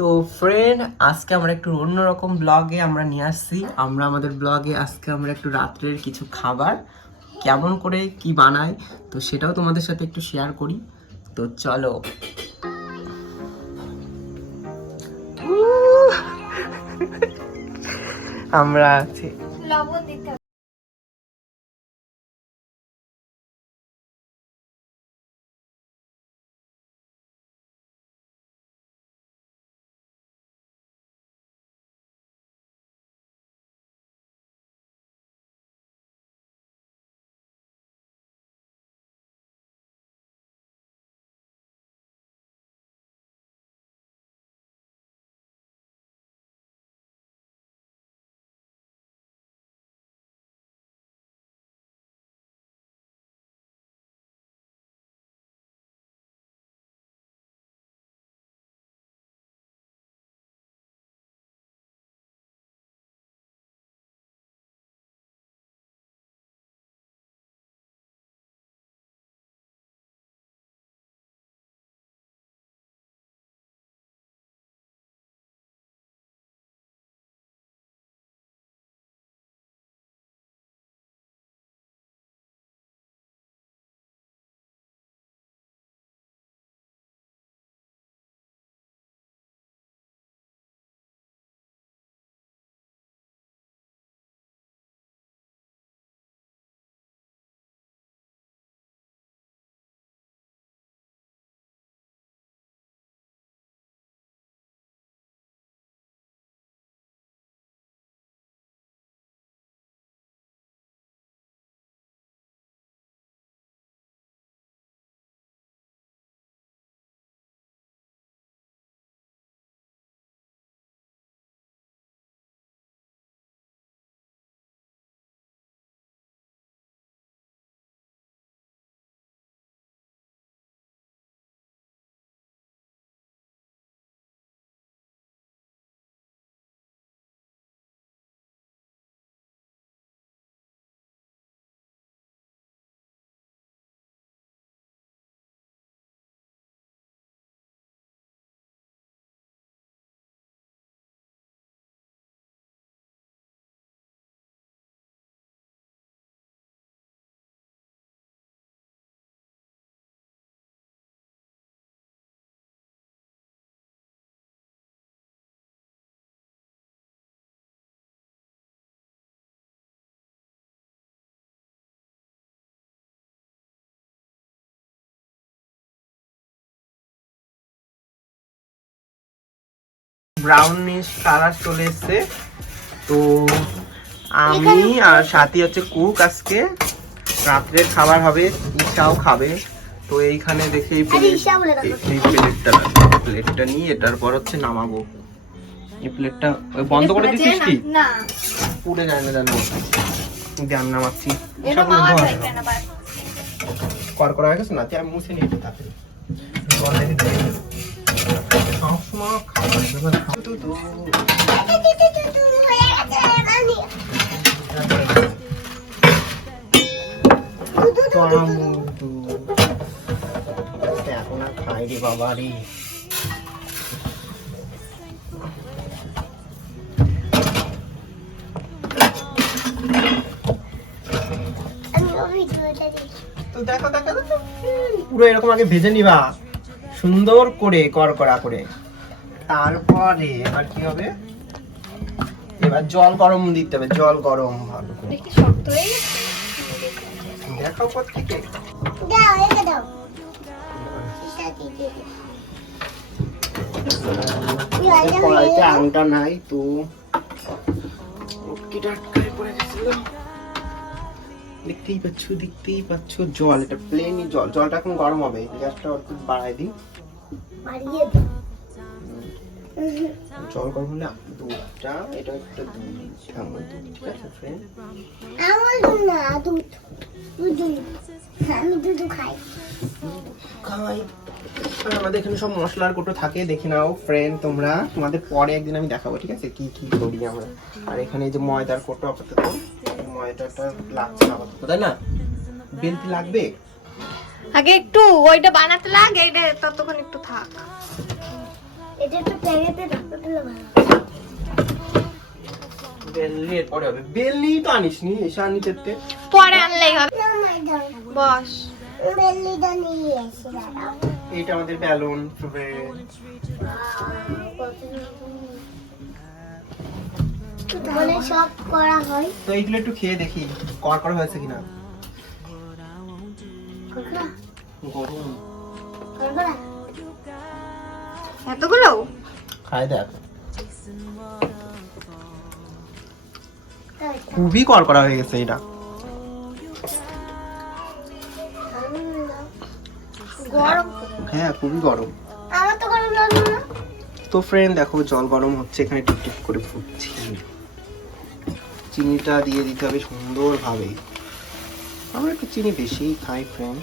তো ফ্রেন্ড, আজকে আমরা একটু অন্যরকম ব্লগে আমরা নিয়ে আসছি। আমাদের ব্লগে আজকে আমরা একটু রাত্রের কিছু খাবার কেমন করে কি বানাই, তো সেটাও তোমাদের সাথে একটু শেয়ার করি। তো চলো। আমরা আছি লবণ দিতে হবে। ব্রাউনিশ কালার চলে এসছে। তো আমি আর সাথী হচ্ছে কুক, আজকে রাত্রের খাবার হবে, ইশাও খাবে। তো এইখানে দেখে এই প্লেটটা নিয়ে এটার পর হচ্ছে নামাবো। এই প্লেটটা বন্ধ করে দিচ্ছিস কি? না, পুড়ে যায় না জানো, ধ্যান নামাচ্ছি। কর করা হয়ে গেছে না, আমি মুছে নিয়ে তাড়াতাড়ি সবসময় খাবার এখন আর খাই রে বাবা রে। তো দেখো দেখো পুরো এরকম আগে ভেজে নিবা সুন্দর করে করকরা করে। তারপরে এবার কি হবে, এবার জল গরম দিতে হবে, জল গরম ভালো করে। দেখি শক্ত হয়ে দেখাও কত থেকে দাও, এটা দাও। কড়াইতে আলুটা নাই তো পড়ে গেছিল। দেখতেই পাচ্ছ জল, এটা প্লেনই জল। জলটা এখন গরম হবে, গ্যাসটা একটু বাড়াই দিই। জল গরম হলে দুধটা, এটা একটা দুধ, আমুল দুধ, ঠিক আছে ফ্রেন্ড? আমুল দুধ না, দুধ। আমি দুধ খাই। আমাদের এখানে সব মশলার কোটো থাকে, দেখে নাও ফ্রেন্ড তোমরা। তোমাদের পরে একদিন আমি দেখাবো, ঠিক আছে, কি কি করি আমরা। আর এখানে এই যে ময়দার কোটো, আপাতত ময়দাটা লাগছে আপাতত, তাই না? বেলতি লাগবে আগে একটু ওইটা বানাতে লাগে, এটা ততক্ষণ একটু থাক। এটা একটু প্যাকেটে রাখতে দিলে ভালো। বেলনি এর পরে হবে। বেলনি তো আনিসনি, এসে আনি করতে। পরে আনলেই হবে। না মা দাও। বস। বেলনিটা নিয়ে এসে দাঁড়াও। এইটা আমাদের বেলুন শুভে। বলে সব করা হয়। তো এইগুলো একটু খেয়ে দেখি কর হয়েছে কিনা। কাকড়া, গরম। কাকড়া। এতগুলো? খাই দেখ। দাও, খুবই করা হয়ে গেছে এটা। দাও। গরম। হ্যাঁ খুবই গরম। আমার তো গরম লাগলো না। তো ফ্রেন্ড দেখো জল গরম হচ্ছে, এখানে টিপ করে ফুটছে। চিনিটা দিয়ে দিতে হবে সুন্দরভাবে। আমরা একটু চিনি বেশি খাই ফ্রেন্ড।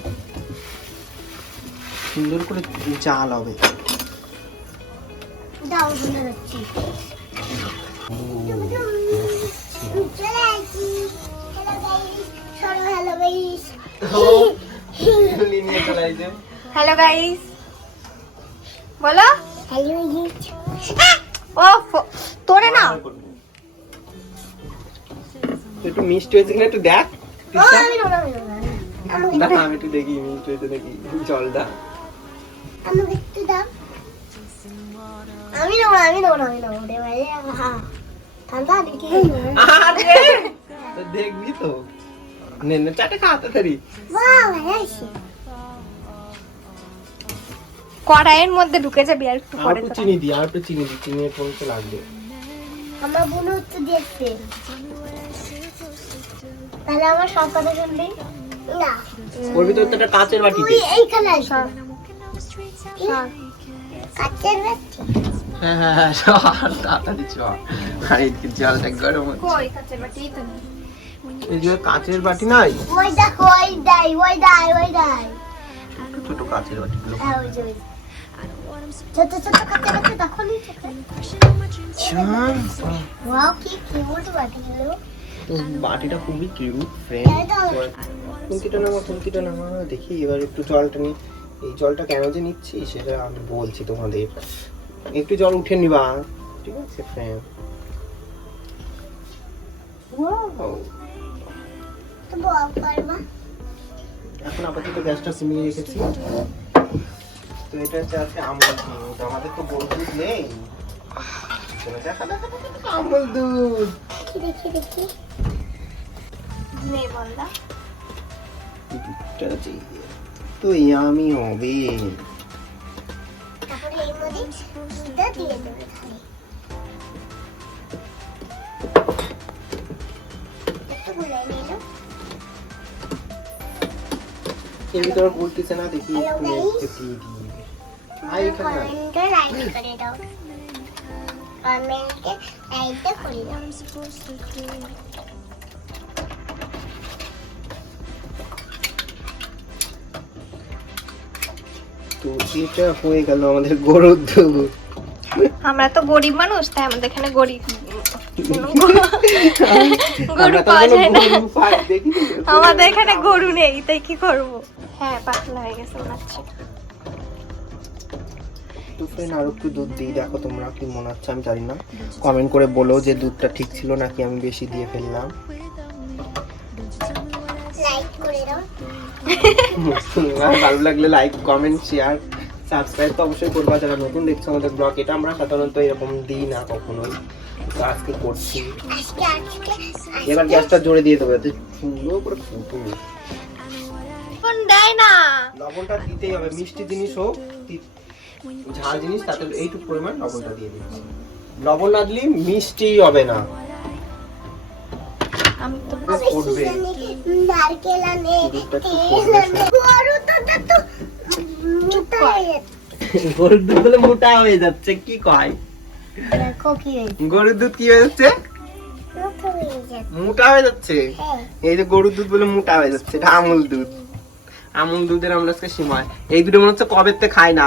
সুন্দর করে জাল হবে। দাও বলে রাখছি। চলে আসি। হ্যালো গাইস, সরো হ্যালো গাইস। নিয়ে চলে আইছে। Hello guys. বলো। Hello guys. ও তোরে না। একটু মিষ্টি হয়েছে কিনা একটু দেখ। ও আমি না আমি না আমি একটু দেখি মিষ্টি হয়েছে নাকি জলটা। আমাকে একটু দাও। আমি না ওরে ভাই। হ্যাঁ। ঠান্ডা দেখি। আরে তো দেখবি তো। নে চাটা খাতে তারি। বাহ ভাই আসি। কড়াইয়ের মধ্যে ঢুকে যাবি আর একটু আর পরে একটু তোরা। চিনি দি, আর একটু চিনি দি, চিনি কোন তো লাগবে। আমার বোন হচ্ছে দেখতে। তাহলে আমার সব কথা শুনবি? না। ওর ভিতর তো একটা কাচের বাটিতে। তুই এইখানে আসবি। সর। কাচের বাটি। হ্যাঁ তাড়াতাড়ি চল। আর এদিকে জলটা গরম হচ্ছে। কই কাচের বাটি তো নেই। এই যে কাচের বাটি নাই, ওই দেখো ওই দাই। ছোট কাচের বাটিগুলো। হ্যাঁ ওই যে ওই। ছোট কাচের বাটি তখনই ওয়াও কি কিউট বাটিগুলো। তো বাটিটা খুবই কিউট ফ্রেন্ড। কুন্তিটা নামা দেখি এবার একটু জলটা নি। এই জলটা কেন যে নিচ্ছি সেটা আমি বলছি তোমাদের। একটু জল উঠে নিবা, ঠিক আছে ফ্রেন্ড? তো বল পারবা। এখন আপাতত গ্যাসটা সিমিয়ে রেখেছি। তো এটা হচ্ছে আছে আমল দুধ। আমাদের তো গরুর দুধ নেই। দেখা আমল দুধ। দেখি নেই বলদা। দুধটা যে তো ইয়ামি হবে। তারপরে এর মধ্যে দুধটা দিয়ে দেবে খালি। একটু গুলাই নিল। এর ভিতরে বলতেছে না, দেখি একটু একটু দিয়ে দিই। আই এখানে কমেন্টে লাইক করে দাও। কমেন্টে লাইক করে দাও। তো এটা হয়ে গেল আমাদের গরুর দুধ। আমরা তো গরিব মানুষ, তাই আমাদের এখানে গরিব গরু আমরা তো পাওয়া কোনো যায় না। গরু পাই দেখিনি। আমাদের এখানে গরু নেই, তাই কি করব? হ্যাঁ পাতলা হয়ে গেছে মনে হচ্ছে। তো ফ্রেন্ড আর একটু দুধ দিই, দেখো তোমরা কি মনে হচ্ছে আমি জানি না। কমেন্ট করে বলো যে দুধটা ঠিক ছিল নাকি আমি বেশি দিয়ে ফেললাম। লাইক করে দাও। আর ভালো লাগলে লাইক কমেন্ট শেয়ার সাবস্ক্রাইব তো অবশ্যই করবা যারা নতুন দেখছো আমাদের ব্লগ। এটা আমরা সাধারণত এরকম দিই না কখনোই, তো আজকে করছি। এবার গ্যাসটা জোরে দিয়ে দেবো যাতে সুন্দর করে ফুটুক। কোন দেয় না। লবণটা দিতেই হবে, মিষ্টি জিনিস হোক ঝাল জিনিস তাতে এইটুকু পরিমাণ লবণটা দিয়ে দিচ্ছি। লবণ না দিলে মিষ্টি হবে না। আমি তো ফুটবে। নারকেল আনে, দুধটা একটু তেল ফুটবে। আনে। গরু দুধটা তো মোটা হয়ে যাচ্ছে। গরুর দুধ হলে মোটা হয়ে যাচ্ছে, কি কয়? দেখো কি হয়েছে। গরুর দুধ কি হয়ে যাচ্ছে? মোটা হয়ে যাচ্ছে। মোটা হয়ে যাচ্ছে। হ্যাঁ। এই যে গরুর দুধ বলে মোটা হয়ে যাচ্ছে, এটা আমুল দুধ। আমুল দুধের আমরা আজকে সীমায় এই দুটো মনে হচ্ছে কবেতে খাই না,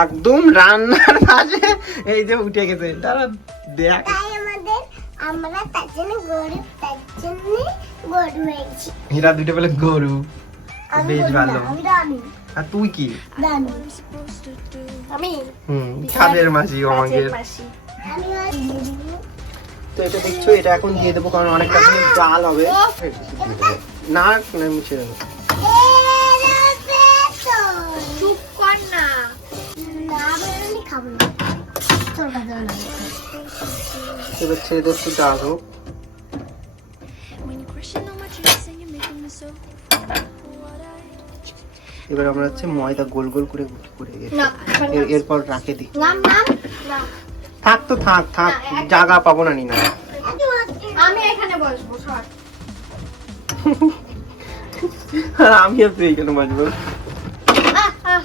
একদম রান্নার পাশে এই যে উঠে গেছে। তারা দেখ তাই আমরা তার জন্য গরু হয়েছি। এরা দুটো বলে গরু। আমি বেশ বলি না, ভালো। আমি রানী আর তুই কি? রানী আমি কাজের মাঝি আমাকে। কাজের মাসি। আমি রানী তো এটা দেখছো, এটা এখন দিয়ে দেবো কারণ অনেকটা দিন জাল হবে। না না মিশে দেবো। চুপ কর না। খাবো না তোর কাছে না এবার ছেড়ে দিচ্ছি জাল হোক। এবার আমরা হচ্ছে ময়দা গোল গোল করে করে না, এরপর রাখে দিই। নাম নাম না। থাক তো থাক থাক, জায়গা পাবো না নি না। আমি এখানে বসবো সর। আমি আর তুই এখানে বাজবো। আহ, আহ।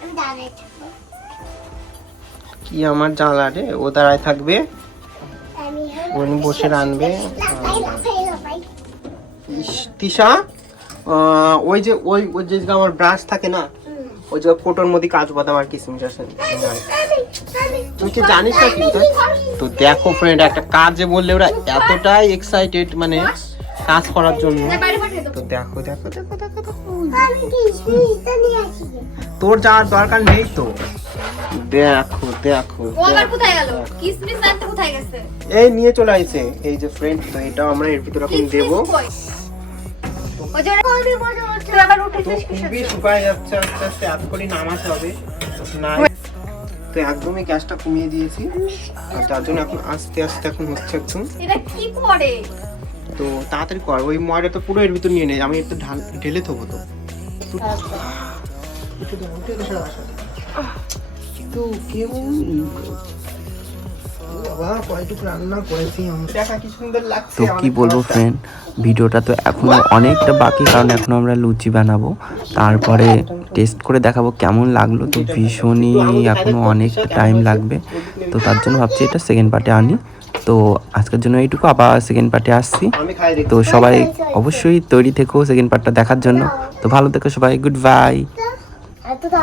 আমি দাঁড়াই কি আমার জ্বালা রে, ও দাঁড়ায় থাকবে, আমি উনি বসে রানবে। লাফাই ইস, তিশা, ওই যে ওই ওই যে জায়গায় আমার ব্রাশ থাকে না, ওই যে কোটোর মধ্যে কাজু বাদাম আর কিশমিশ আছে। তুই কি জানিস না কি? তো দেখো ফ্রেন্ড, একটা কাজে বললে ওরা এতটাই এক্সাইটেড, মানে কাজ করার জন্য। বাইরে পাঠিয়ে দেবো। তো দেখো দেখো দেখো দেখো দেখো। আমি কিসমিসটা নিয়ে আসি তোর যাওয়ার দরকার নেই তো। দেখো দেখো ও আবার দেখো। কোথায় গেল? কিসমিস আনতে কোথায় গেছে? এই নিয়ে চলে আইছে এই যে ফ্রেন্ড। তো এটাও আমরা এর ভিতরে এখন দেবো। কিসমিস কই? ওই যে তুই আবার তো উঠেছিস কিসের খুবই জন্য? শুকায় যাচ্ছে, আস্তে আস্তে এত করে নামাতে হবে না। তো একদমই গ্যাসটা কমিয়ে দিয়েছি, আর তার জন্য এখন আস্তে আস্তে এখন হচ্ছে একদম। এটা কি করে? তো তাড়াতাড়ি কর, ওই ময়দা তো পুরো এর ভিতর নিয়ে নেই, আমি একটু ঢেলে থবো। তো তো কেমন বাবা, কয়টুকু রান্না করেছি আমি, দেখা কি সুন্দর লাগছে। তো কি বলবো ফ্রেন্ড, ভিডিওটা তো এখনো অনেকটা বাকি, কারণ এখন আমরা লুচি বানাবো, তারপরে টেস্ট করে দেখাবো কেমন লাগলো। তো ভীষণই এখনো অনেক টাইম লাগবে, তো তার জন্য ভাবছি এটা সেকেন্ড পার্টে আনি। তো আজকের জন্য এইটুকু, আবার সেকেন্ড পার্টে আসছি। আমি খাই দেখি। তো সবাই অবশ্যই তৈরি থেকো সেকেন্ড পার্টটা দেখার জন্য। তো ভালো থেকো সবাই, গুড বাই। এত